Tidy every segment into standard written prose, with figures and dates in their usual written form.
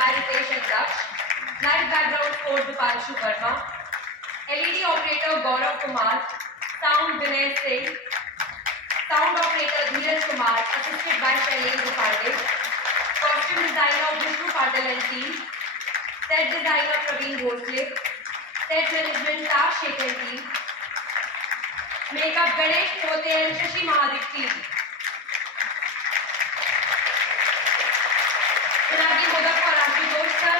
by Ritesh and Daksh. Light background score Dipanshu Verma. LED operator Gaurav Kumar. Sound Vinay Singh. Sound operator Dheeraj Kumar, assisted by Shailesh Pandey. Costume designer Vishnu Patil and team. Set designer Praveen Bhosle. Set management Tash Sheikh and team. Makeup Ganesh Pote and Shashi Mahadik team. Pinaki Modak for Ashutosh sir.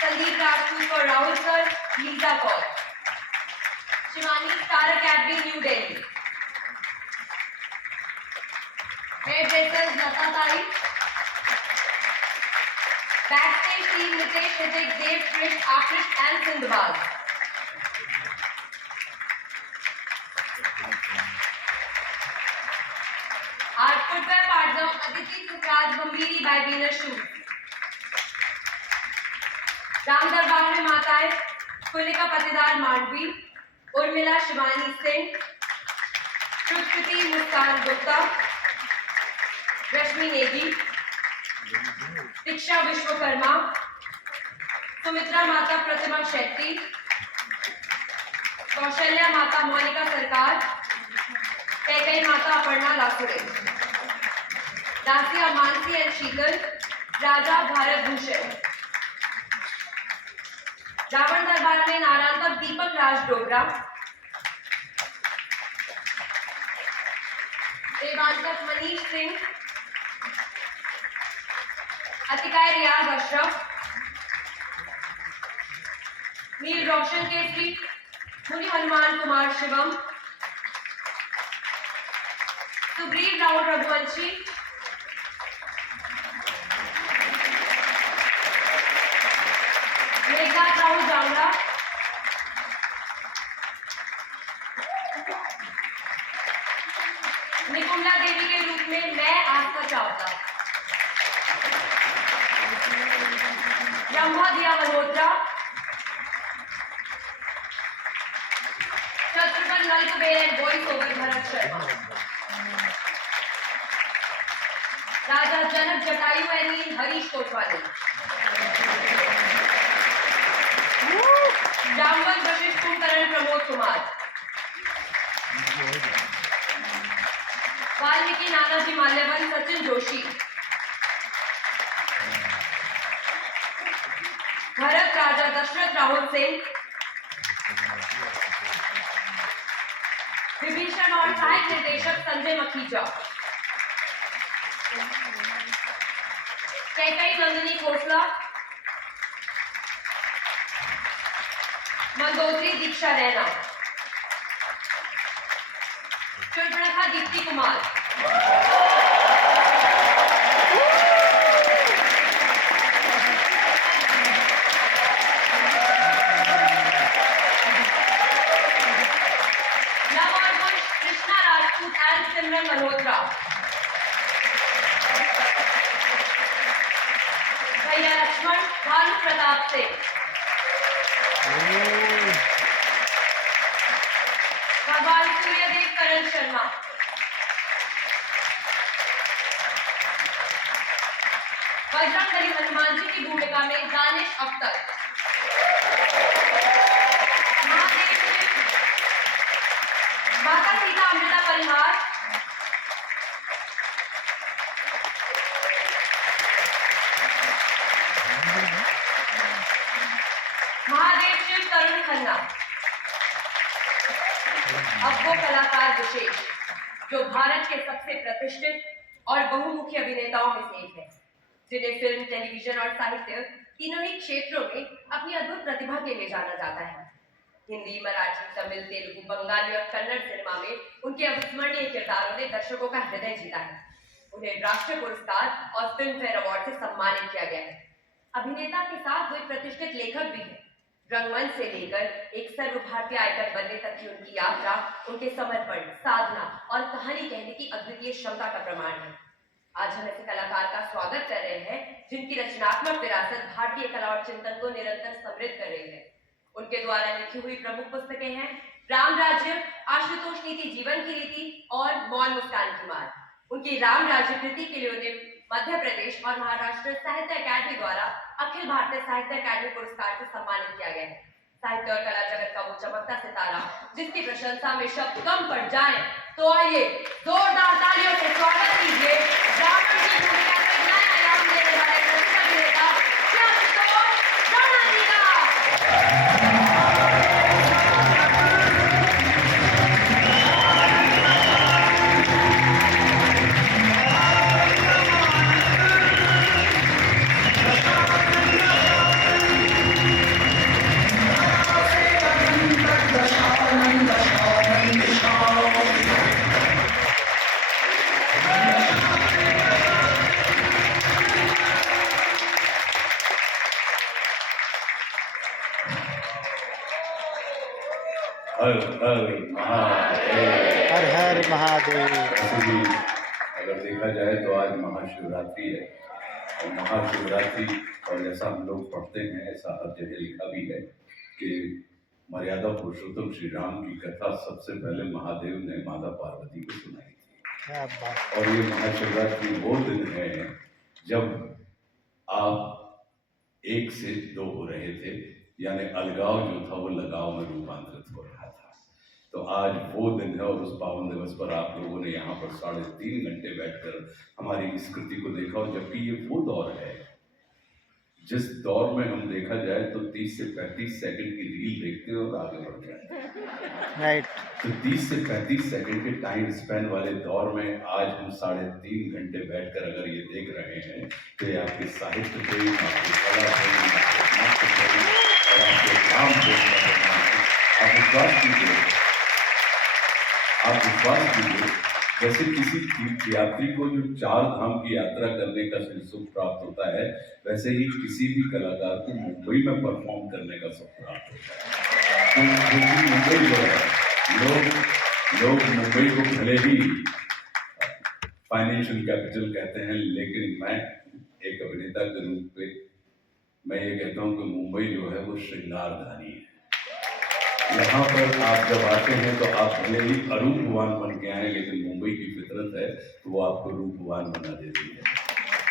Sandeep Rajput for Rahul sir. Lisa Kaur. Shivani Star Academy, New Delhi. Hairdressers Lata Tai. Backstage team Nitesh, Nitik, Dev, Krish, Akrish and Sindhbaz. Art footwear partner Aditi Sukraj Bambiri by Venus Shoes. Ram दरबार में माताएं कुलिका पतिदार मांडवी, उर्मिला शिवानी सिंह, सुकृति मुस्कान गुप्ता, रश्मि नेगी, दीक्षा विश्वकर्मा, सुमित्रा माता प्रतिमा शेट्टी, कौशल्या माता मोनिका सरकार, कैकई माता Aparna लाखुरे, दासिया Mansi and शीतल, राजा भारत भूषण। रावण दरबार में नारायण दीपक राज डोगरा, देवांतक मनीष सिंह, अतिकाय रियाज अशरफ, नील रोशन केसरी, मुनि हनुमान कुमार शिवम, सुग्रीव राहुल रघुवंशी, मेघनाथ राहुल जांगड़ा, निकुंजा देवी के रूप में मैं आस्था Chawla, Brahma Dia Malhotra, Shatrughan Nalkuber and voice over Bharat Sharma, Raja Janak Jatayu and Harish Kotwali, Jamwant Vashishtha Kumbhakarna Pramod Kumar, Valmiki नानाजी माल्यवन सचिन जोशी, भरत राजा दशरथ राहुल सिंह, विभीषण और सहायक निर्देशक संजय मखीजा, कैकई नंदिनी खोसला, मंदोदरी दीक्षा रैना, शूर्पणखा दीप्ति कुमार, लव और कुश कृष्णा राजपूत एंड सिमरन मल्होत्रा, भैया लक्ष्मण भानु प्रताप सिंह, भगवान सूर्यदेव करण शर्मा, बजरंगबली हनुमान जी की भूमिका में दानिश अख्तर, माता सीता अमृता परिहार, महादेव शिव तरुण खन्ना। अब वो कलाकार विशेष जो भारत के सबसे प्रतिष्ठित और बहुमुखी अभिनेताओं में से एक है, जिन्हें फिल्म, टेलीविजन और साहित्य तीनों ही क्षेत्रों में अपनी अद्भुत प्रतिभा के लिए जाना जाता है। हिंदी, मराठी, तमिल, तेलुगु, बंगाली और कन्नड़ सिनेमा में उनके अविस्मरणीय किरदारों ने दर्शकों का हृदय जीता है। उन्हें राष्ट्रीय पुरस्कार और फिल्म फेयर अवार्ड से सम्मानित किया गया है। अभिनेता के साथ वो एक प्रतिष्ठित लेखक भी है। रंगमंच से लेकर एक सर्वभारतीय आइकन बनने तक की उनकी यात्रा उनके समर्पण, साधना और कहानी कहने की अद्वितीय क्षमता का प्रमाण है। आज हम ऐसे कलाकार का स्वागत कर रहे हैं जिनकी रचनात्मक विरासत भारतीय कला और चिंतन को निरंतर समृद्ध कर रही है। उनके द्वारा लिखी हुई प्रमुख पुस्तकें हैं राम राज्य, आशुतोष नीति जीवन की रीति और मौन मुस्कान की मार। उनकी राम राज्य कृति के लिए उन्हें मध्य प्रदेश और महाराष्ट्र साहित्य अकादमी द्वारा अखिल भारतीय साहित्य अकादमी पुरस्कार से सम्मानित किया गया है। साहित्य और कला जगत का वो चमकता सितारा जिसकी प्रशंसा में शब्द कम पड़ जाए, तो आइए जोरदार तालियों से स्वागत कीजिए ब्राह्मण की भूमिका से नया आयाम देने वाले प्रतिष्ठित अभिनेता श्याम किशोर राणा जी का। हर हर महादेव। हर हर महादेव। वैसे भी अगर देखा जाए तो आज महाशिवरात्रि है और महाशिवरात्रि और जैसा हम लोग पढ़ते हैं ऐसा हर जगह लिखा भी है कि मर्यादा पुरुषोत्तम श्री राम की कथा सबसे पहले महादेव ने माता पार्वती को सुनाई थी। क्या बात। और ये महाशिवरात्रि वो दिन है जब आप एक से दो हो रहे थे, यानी अलगाव जो था वो लगाव में रूपांतरित हो रहा था। तो आज वो दिन है और उस पावन दिवस पर आप लोगों ने यहाँ पर 3.5 घंटे बैठकर हमारी इस कृति को देखा। और जबकि ये वो दौर है जिस दौर में हम देखा जाए तो 30 से 35 सेकंड की रील देखते हैं और आगे बढ़ जाते हैं। राइट। तो 30 से 35 सेकंड के टाइम स्पेन वाले दौर में आज हम 3.5 घंटे बैठकर अगर ये देख रहे हैं तो ये आपके साहित्य प्रेम, आपकी कला प्रेम, आपके नाट्य प्रेम और आपके काम प्रेम का परिणाम है। आप विश्वास कीजिए जैसे किसी तीर्थ यात्री को जो 4 धाम की यात्रा करने का सुख प्राप्त होता है, वैसे ही किसी भी कलाकार को मुंबई में परफॉर्म करने का सुख प्राप्त होता है। क्योंकि मुंबई जो है, लोग मुंबई को भले ही फाइनेंशियल कैपिटल कहते हैं, लेकिन मैं एक अभिनेता के रूप में मैं ये कहता हूँ कि मुंबई जो है वो श्रृंगारधानी है। यहाँ पर आप जब आते हैं तो आप भले ही अरूपवान बन के आए, लेकिन मुंबई की फितरत है तो वो आपको रूपवान बना देती है।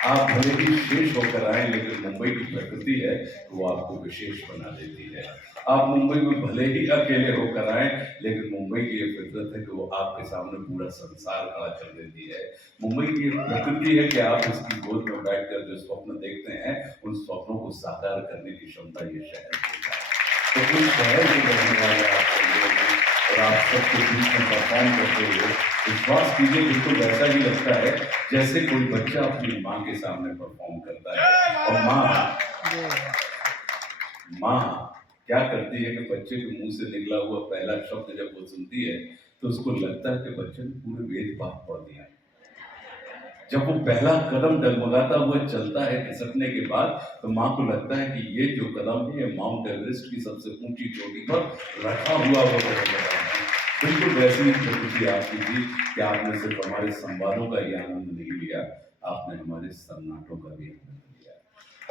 आप भले ही शेष होकर आए, लेकिन मुंबई की प्रकृति है तो वो आपको विशेष बना देती है। आप मुंबई में भले ही अकेले होकर आए, लेकिन मुंबई की ये फितरत है कि वो आपके सामने पूरा संसार खड़ा कर देती है। मुंबई की प्रकृति है कि आप इसकी गोद में बैठकर जो स्वप्न देखते हैं, उन स्वप्नों को साकार करने की क्षमता ये शहर देता है। तो उस शहर के रहने वाले और आप सबके बीच में परफॉर्म करते हुए विश्वास कीजिए बिल्कुल वैसा ही लगता है जैसे कोई बच्चा अपनी माँ के सामने परफॉर्म करता है। और माँ क्या करती है कि बच्चे के मुंह से निकला हुआ पहला शब्द जब वो सुनती है तो उसको लगता है कि बच्चे ने पूरे वेद पाठ पढ़ दिया। जब वो पहला कदम डगमगाता हुआ चलता है खिसकने के बाद, तो माँ को लगता है कि ये जो कदम है ये माउंट एवरेस्ट की सबसे ऊंची चोटी पर रखा हुआ वो कदम है। बिल्कुल वैसी ही प्रकृति आपकी थी कि आपने सिर्फ हमारे संवादों का ही आनंद नहीं लिया, आपने हमारे सन्नाटों का भी आनंद लिया।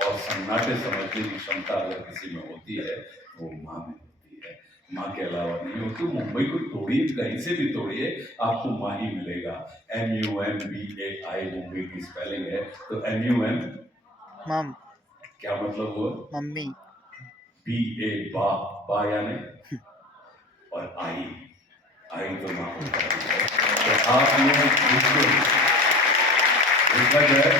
और सन्नाटे समझने की क्षमता अगर किसी में होती है वो माँ में होती है, माँ के अलावा नहीं होती। मुंबई को तोड़िए, कहीं से भी तोड़िए, आपको माँ ही मिलेगा। MUMBAI मुंबई की स्पेलिंग है। तो MUM मम क्या मतलब हुआ? मम्मी। BA बा यानी और आई तो माँ होता है। तो आप लोग देखा जाए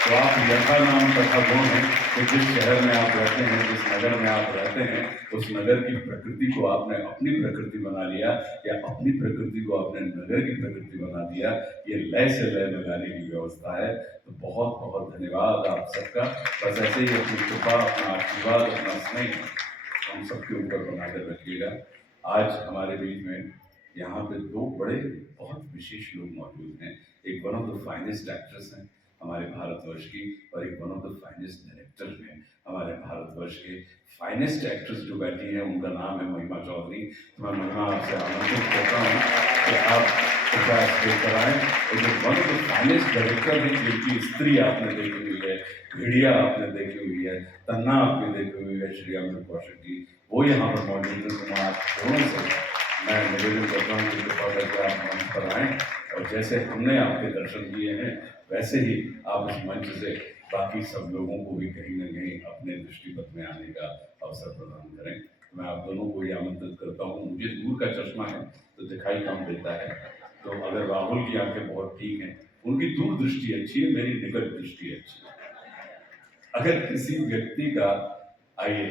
तो आप यथा नाम तथा गुण है कि जिस शहर में आप रहते हैं, जिस नगर में आप रहते हैं, उस नगर की प्रकृति को आपने अपनी प्रकृति बना लिया या अपनी प्रकृति को आपने नगर की प्रकृति बना दिया। ये लय से लय मिलाने की व्यवस्था है। तो बहुत बहुत धन्यवाद आप सबका। बस ऐसे ही अपनी कृपा, अपना आशीर्वाद, अपना स्नेह हम सबके ऊपर बनाकर रखिएगा। आज हमारे बीच में यहाँ पे 2 बड़े बहुत विशेष लोग मौजूद हैं। एक one of the finest actress हैं हमारे भारतवर्ष की, और एक one of the finest director हैं हमारे भारतवर्ष के। फाइनेस्ट एक्ट्रेस जो बैठी हैं उनका नाम है महिमा चौधरी। तो मैं महिमा आपसे आमंत्रित करता हूँ कि आप कृपया स्टेज पर आएँ। और जो one of the finest director हैं, जिनकी स्त्री आपने देखी हुई है, भेड़िया आपने देखी हुई है, तन्ना आपने देखी हुई है, श्री अमृत कौशिक की, वो यहाँ पर मौजूद है। तो मैं आप दोनों से मैं निवेदन करता हूँ कि कृपा करके आप मंच पर आएँ और जैसे हमने आपके दर्शन किए हैं वैसे ही आप इस मंच से बाकी सब लोगों को भी कहीं ना कहीं अपने दृष्टिपथ में आने का अवसर प्रदान करें। मैं आप दोनों को ये आमंत्रित करता हूँ। मुझे दूर का चश्मा है तो दिखाई कम देता है, तो अगर राहुल की आंखें बहुत ठीक हैं, उनकी दूर दृष्टि अच्छी है, मेरी निकट दृष्टि अच्छी है। अगर किसी व्यक्ति का, आइए,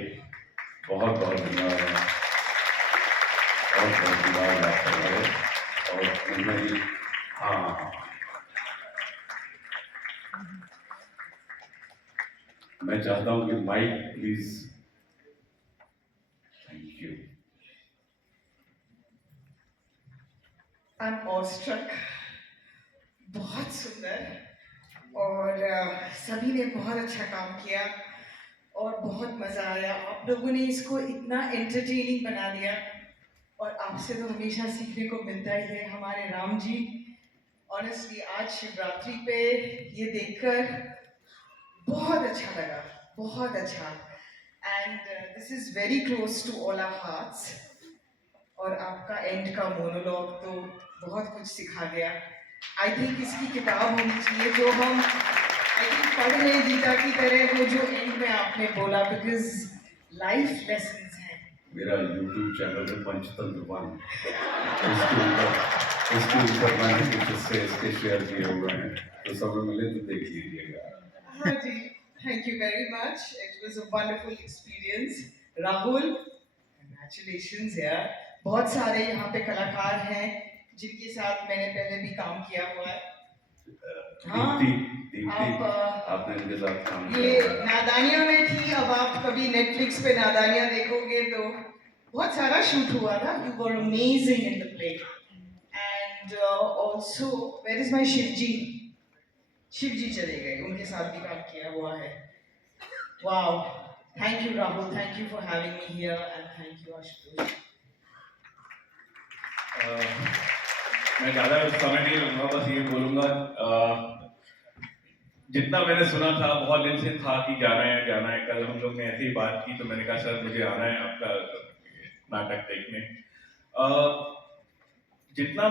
बहुत बहुत धन्यवाद, बहुत बहुत धन्यवाद आपका। और उन्होंने, हाँ, मैं चाहता हूं कि mike please. Thank you. I am ऑस्ट्रक, बहुत सुंदर, और सभी ने बहुत अच्छा काम किया और बहुत मज़ा आया। आप लोगों ने इसको इतना एंटरटेनिंग बना दिया, और आपसे तो हमेशा सीखने को मिलता ही है। हमारे राम जी, ऑनेस्टली आज शिवरात्रि पे ये देखकर बहुत अच्छा लगा, बहुत अच्छा। And this is very close to all our hearts. और आपका एंड का मोनोलॉग तो बहुत कुछ सिखा गया। आई थिंक इसकी किताब होनी चाहिए जो हम पढ़ रहे गीता की तरह, वो जो एंड में आपने बोला, बिकॉज लाइफ लेसन्स हैं। मेरा YouTube चैनल है पंचतंत्र वन, इसके ऊपर मैंने कुछ हिस्से इसके शेयर किए हुए हैं, तो सब मिले तो देख लीजिएगा। हाँ जी, thank you very much, it was a wonderful experience. Rahul, congratulations यार। बहुत सारे यहाँ पे कलाकार हैं जिनके साथ मैंने पहले भी काम किया हुआ है। हाँ, दीप्ति, आप आपने इनके साथ काम ये किया हुआ है। नादानिया में थी, अब आप कभी नेटफ्लिक्स पे नादानिया देखोगे तो बहुत सारा शूट हुआ था। You were amazing in the play. And also where is my Shivji? Shivji चले गए, उनके साथ भी काम किया हुआ है। Wow, thank you Rahul, thank you for having me here, and thank you Ashutosh. मैं ज़्यादा समय नहीं लूँगा, बस ये बोलूँगा, जितना मैंने सुना था, बहुत दिन से था कि जाना है जाना है। कल हम लोग ने ऐसी ही बात की तो मैंने कहा सर मुझे आना है आपका नाटक देखने। जितना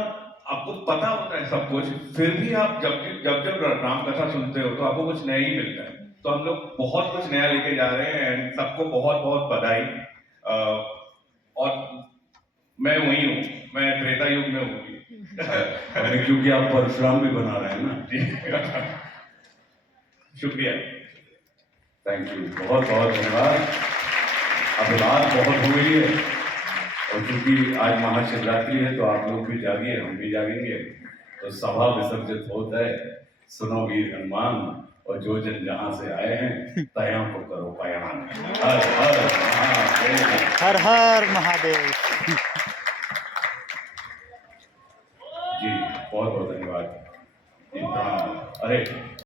आपको पता होता है सब कुछ, फिर भी आप जब राम कथा सुनते हो तो आपको कुछ नया ही मिलता है। तो हम लोग बहुत कुछ नया लेके जा रहे हैं, एंड सबको बहुत बहुत बधाई। और मैं वही हूँ, मैं त्रेता युग में हूँ क्योंकि आप परशुराम भी बना रहे हैं ना। शुक्रिया, थैंक यू, बहुत बहुत धन्यवाद। अब रात बहुत हो गई है, और क्योंकि आज महाशिवरात्रि है तो आप लोग भी जागिए, हम भी जागेंगे। तो सभा विसर्जित होता है, सुनो वीर हनुमान, और जो जन जहां से आए हैं तया को करो पयान। हर हर महादेव। हर हर महादेव। जी बहुत बहुत धन्यवाद जी, प्रणाम। अरे